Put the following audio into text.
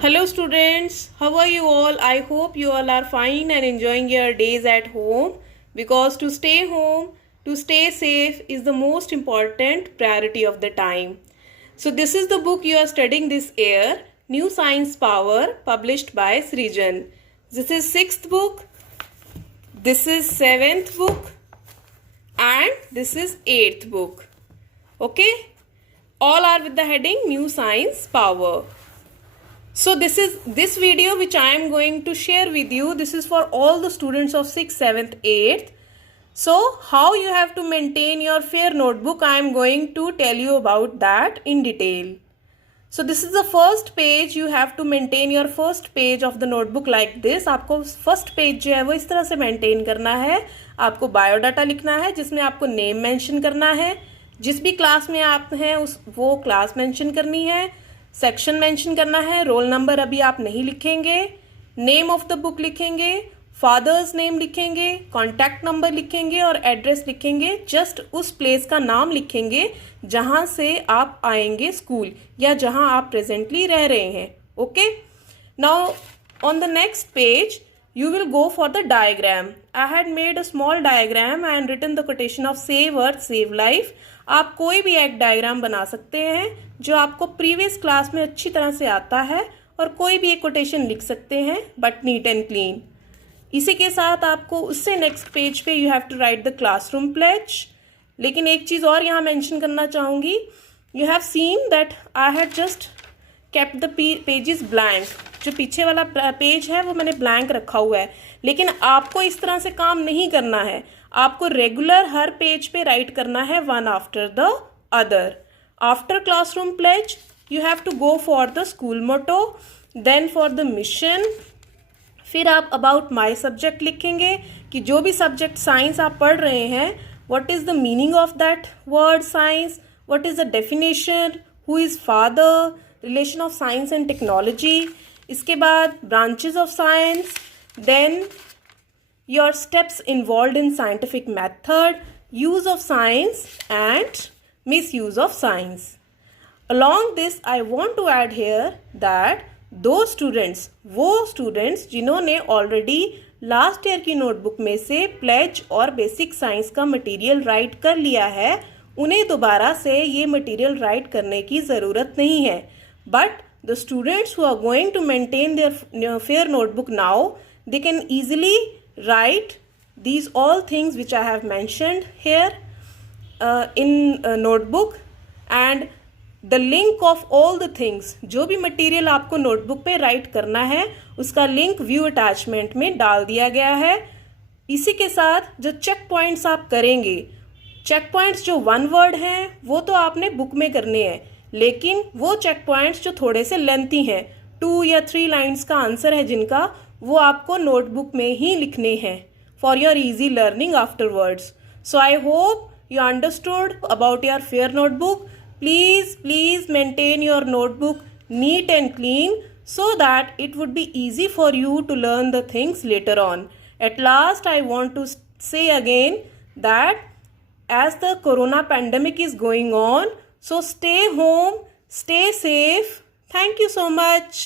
Hello students, how are you all? I hope you all are fine and enjoying your days at home, because to stay home, to stay safe is the most important priority of the time. So this is the book you are studying this year, New Science Power, published by Srijan. This is 6th book, this is 7th book, and this is 8th book. Okay? All are with the heading New Science Power. So this video which I am going to share with you, this is for all the students of 6th, 7th, 8th. So how you have to maintain your fair notebook, I am going to tell you about that in detail. So this is the first page. You have to maintain your first page of the notebook like this. आपको first page जो है वो इस तरह से maintain करना है. आपको बायोडाटा लिखना है जिसमें आपको नेम मेंशन करना है, जिस भी क्लास में आप हैं उस वो क्लास मेंशन करनी है, सेक्शन मेंशन करना है, रोल नंबर अभी आप नहीं लिखेंगे, नेम ऑफ द बुक लिखेंगे, फादर्स नेम लिखेंगे, कॉन्टैक्ट नंबर लिखेंगे और एड्रेस लिखेंगे. जस्ट उस प्लेस का नाम लिखेंगे जहाँ से आप आएंगे स्कूल या जहाँ आप प्रेजेंटली रह रहे हैं. Okay, now on the next page you will go for the diagram. I had made a small diagram and written the quotation of save earth save life. आप कोई भी एक डायग्राम बना सकते हैं जो आपको प्रीवियस क्लास में अच्छी तरह से आता है और कोई भी एक कोटेशन लिख सकते हैं बट नीट एंड क्लीन. इसी के साथ आपको उससे नेक्स्ट पेज पे you have to write the classroom pledge. लेकिन एक चीज़ और यहाँ मेंशन करना चाहूँगी. You have seen that I had just kept the pages blank. जो पीछे वाला पेज है वो मैंने ब्लैंक रखा हुआ है, लेकिन आपको इस तरह से काम नहीं करना है. आपको रेगुलर हर पेज पे राइट करना है one after the other. After classroom pledge you have to go for the school motto, then for the mission. फिर आप अबाउट माई सब्जेक्ट लिखेंगे कि जो भी सब्जेक्ट साइंस आप पढ़ रहे हैं, what is the meaning of that word science, what is the definition, who is father, relation of science and technology. इसके बाद branches of science, then your steps involve in scientific method, use of science and misuse of science. Along this I want to add here that दो students, वो students जिन्होंने already last year की notebook में से pledge और basic science का material right कर लिया है, उन्हें दोबारा से ये मटेरियल राइट करने की ज़रूरत नहीं है. But the students who are going to maintain their fair notebook now, they can easily write these all things which I have mentioned here in a notebook, and the link of all the things, जो भी material आपको notebook पे write करना है उसका link view attachment में डाल दिया गया है. इसी के साथ जो चेक पॉइंट्स आप करेंगे, चेक पॉइंट्स जो वन वर्ड हैं वो तो आपने बुक में करने हैं, लेकिन वो चेक पॉइंट्स जो थोड़े से लेंथी हैं, 2 या 3 लाइन्स का आंसर है जिनका, वो आपको नोटबुक में ही लिखने हैं for your easy learning afterwards. So I hope you understood about your fair notebook. Please maintain your notebook neat and clean so that it would be easy for you to learn the things later on. At last, I want to say again that as the corona pandemic is going on, so stay home, stay safe. Thank you so much.